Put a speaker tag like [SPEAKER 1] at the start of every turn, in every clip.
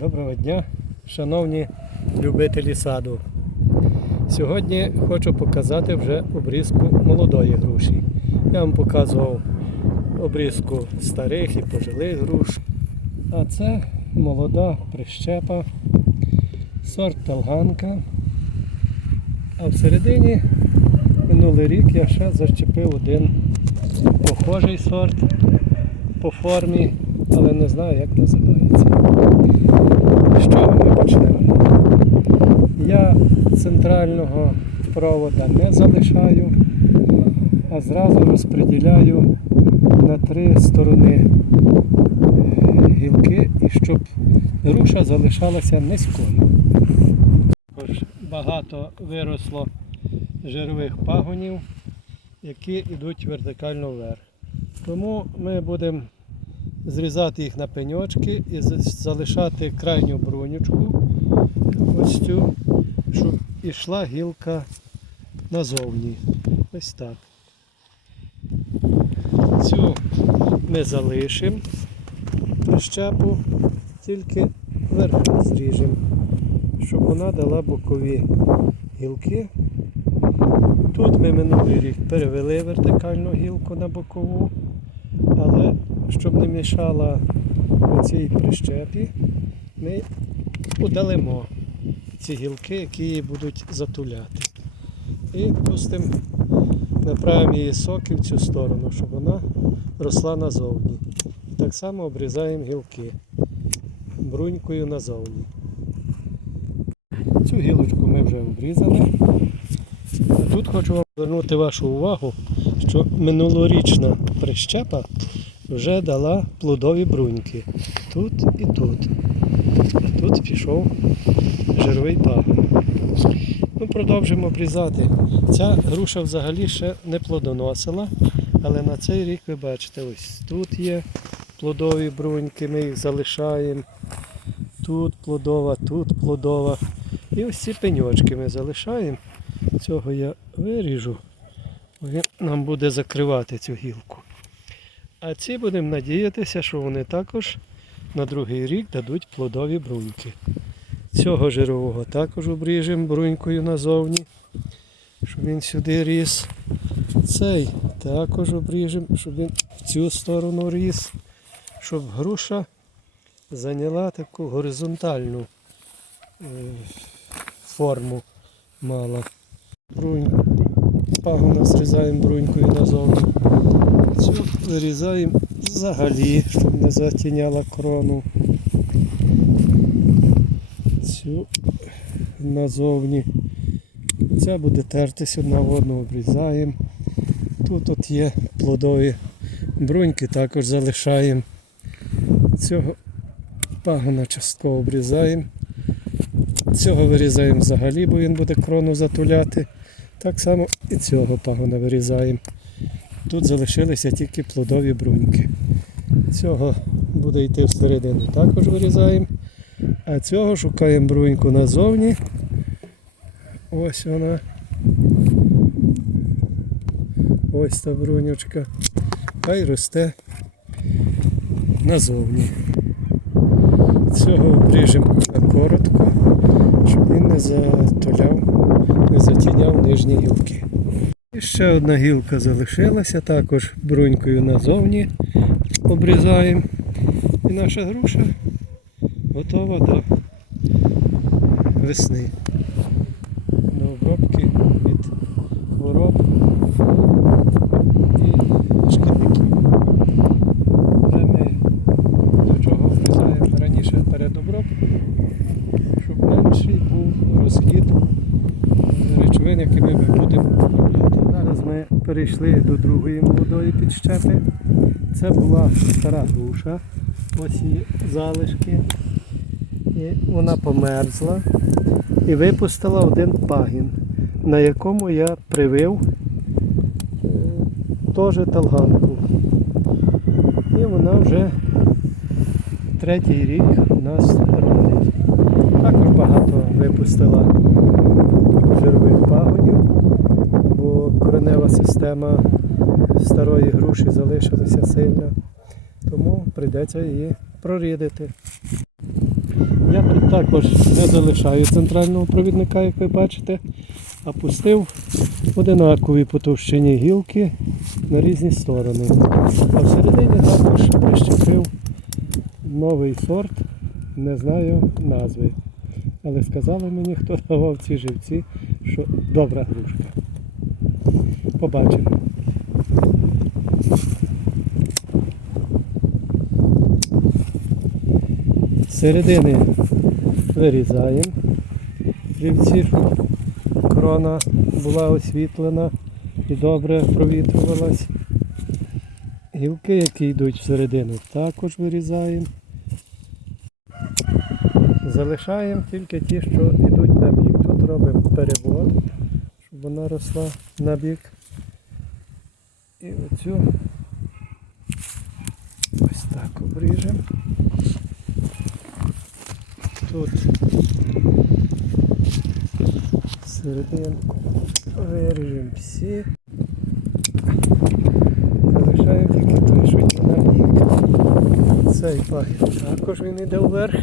[SPEAKER 1] Доброго дня, шановні любителі саду. Сьогодні хочу показати вже обрізку молодої груші. Я вам показував обрізку старих і пожилих груш. А це молода прищепа, сорт талганка. А всередині минулий рік я ще зачепив один похожий сорт по формі, але не знаю, як називається. З чого ми почнемо? Я центрального провода не залишаю, а зразу розподіляю на три сторони е, гілки, і щоб груша залишалася низькою. Також багато виросло жирових пагонів, які йдуть вертикально вверх. Тому ми будемо зрізати їх на пеньочки і залишати крайню брунючку, ось цю, щоб ішла гілка назовні. Ось так. Цю ми залишимо прищепу, тільки верх зріжемо, щоб вона дала бокові гілки. Тут ми минулий рік перевели вертикальну гілку на бокову, але щоб не мішала цій прищепі, ми удалимо ці гілки, які її будуть затуляти. І пустимо, направимо її соки в цю сторону, щоб вона росла назовні. І так само обрізаємо гілки брунькою назовні. Цю гілочку ми вже обрізали. Тут хочу вам звернути вашу увагу, що минулорічна прищепа вже дала плодові бруньки. Тут і тут. А тут пішов жировий пагон. Ну, продовжимо обрізати. Ця груша взагалі ще не плодоносила, але на цей рік ви бачите, ось тут є плодові бруньки, ми їх залишаємо. Тут плодова, тут плодова. І ось ці пеньочки ми залишаємо. Цього я виріжу. Він нам буде закривати цю гілку. А ці будемо надіятися, що вони також на другий рік дадуть плодові бруньки. Цього жирового також обріжемо брунькою назовні, щоб він сюди ріс. Цей також обріжемо, щоб він в цю сторону ріс, щоб груша зайняла таку горизонтальну е, форму мала. Брунь. Пагона зрізаємо брунькою назовні. Цю вирізаємо взагалі, щоб не затіняла крону. Цю назовні. Ця буде тертись одна в обрізаємо. Тут от є плодові бруньки, також залишаємо. Цього пагона частково обрізаємо. Цього вирізаємо взагалі, бо він буде крону затуляти. Так само і цього пагона вирізаємо. Тут залишилися тільки плодові бруньки. Цього буде йти всередину, також вирізаємо. А цього шукаємо бруньку назовні. Ось вона. Ось та брунючка. Хай росте назовні. Цього обріжемо коротко, щоб він не затуляв, не затіняв нижні гілки. І ще одна гілка залишилася, також брунькою назовні обрізаємо. І наша груша готова до весни. До обробки від хвороб і шкідників. Вже ми до чого обрізаємо раніше перед обробкою, щоб менший був розхід речовин, якими ми будемо ми перейшли до другої молодої підщепи. Це була стара груша. Ось її залишки. І вона померзла і випустила один пагін, на якому я привив е, теж талганку. І вона вже третій рік у нас родить. Також багато випустила жирових пагонів, коренева система старої груші залишилася сильна, тому прийдеться її прорідити. Я також не залишаю центрального провідника, як ви бачите, а пустив одинакові по товщині гілки на різні сторони. А всередині також прищепив новий сорт, не знаю назви. Але сказали мені, хто давав ці живці, що добра грушка. Побачимо. Середини вирізаємо живці, щоб крона була освітлена і добре провітрювалась. Гілки, які йдуть всередину, також вирізаємо. Залишаємо тільки ті, що йдуть на бік. Тут робимо перевод, вона росла на бік. І оцю ось так обріжемо. Тут серединку виріжемо всі. Залишаємо тільки той, що на бік. Цей пагін також він йде вверх.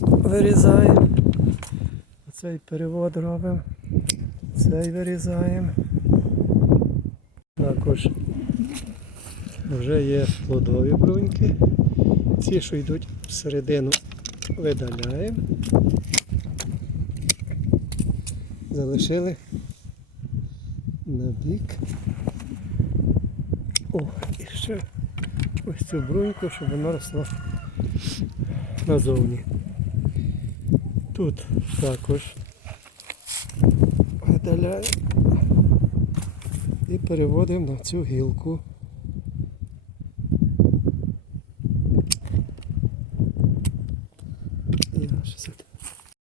[SPEAKER 1] Вирізаємо. Цей перевод робимо. Цей вирізаємо. Також вже є плодові бруньки. Ці, що йдуть всередину, видаляємо. Залишили на бік. О, і ще ось цю бруньку, щоб вона росла назовні. Тут також видаляємо і переводимо на цю гілку.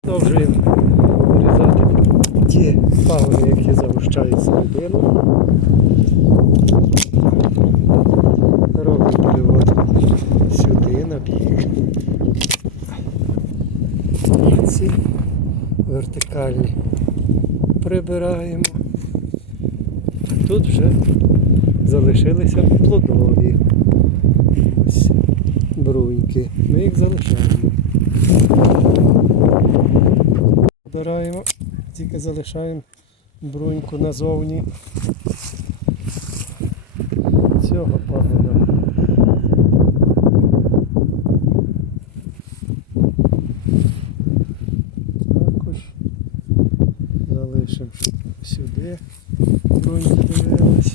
[SPEAKER 1] Продовжуємо вирізати ті пагони, які загущають середину. Робимо перевод сюди на бік. Ці вертикальні прибираємо. Тут вже залишилися плодові Ось бруньки. Ми їх залишаємо. Збираємо, тільки залишаємо бруньку назовні цього пагона. Також залишимо щоб сюди брунька дивилась.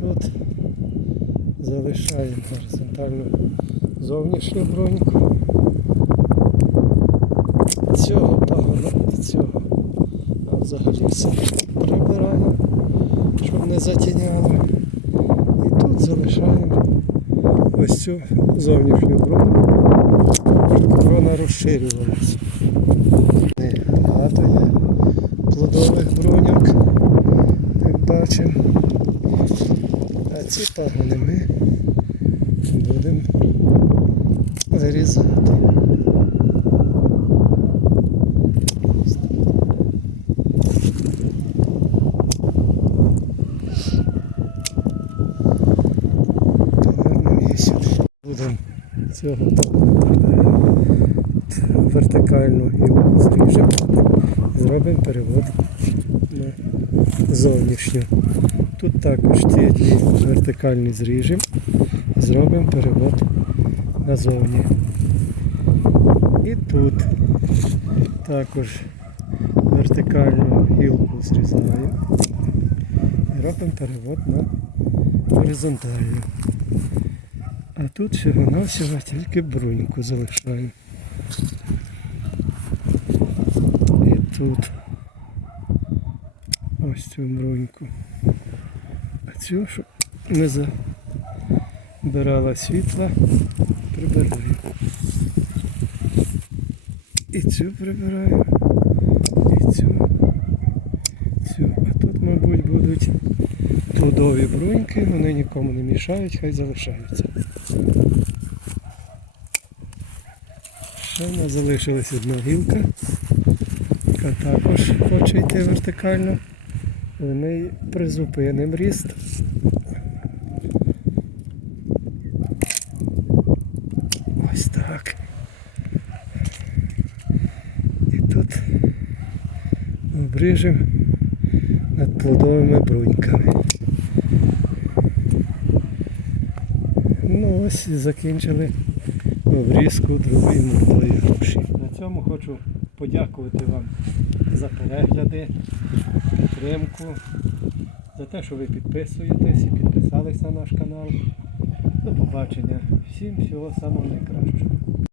[SPEAKER 1] Тут залишаємо горизонтальну зовнішню броньку. Цього пагона, цього. А взагалі все прибираємо, щоб не затіняло. І тут залишаємо ось цю зовнішню броньку, щоб крона розширювалася. Багато є плодових броньок, як бачимо. А ці пагони ми будемо вирізати. Повернемо її сюди. Будемо цього. Вертикальну гілку зріжемо. Зробимо перевод на зовнішню. Тут також ті дві вертикальні зріжемо. Зробимо перевод назовні. І тут також вертикальну гілку зрізаємо. І робимо перевод на горизонтальну. А тут всього-навсього тільки бруньку залишаємо. І тут ось цю бруньку. А цю, щоб не забирала світла, прибираю. І цю прибираю. І цю. Цю. А тут, мабуть, будуть плодові бруньки, вони нікому не мішають, хай залишаються. У нас залишилась одна гілка, яка також хоче йти вертикально, але ми призупинимо ріст. Ось так. І тут обріжемо над плодовими бруньками. Ну ось і закінчили обрізку другої молодої груші. На цьому хочу подякувати вам за перегляди, підтримку, за те, що ви підписуєтесь і підписались на наш канал. До побачення. Всім всього самого найкращого.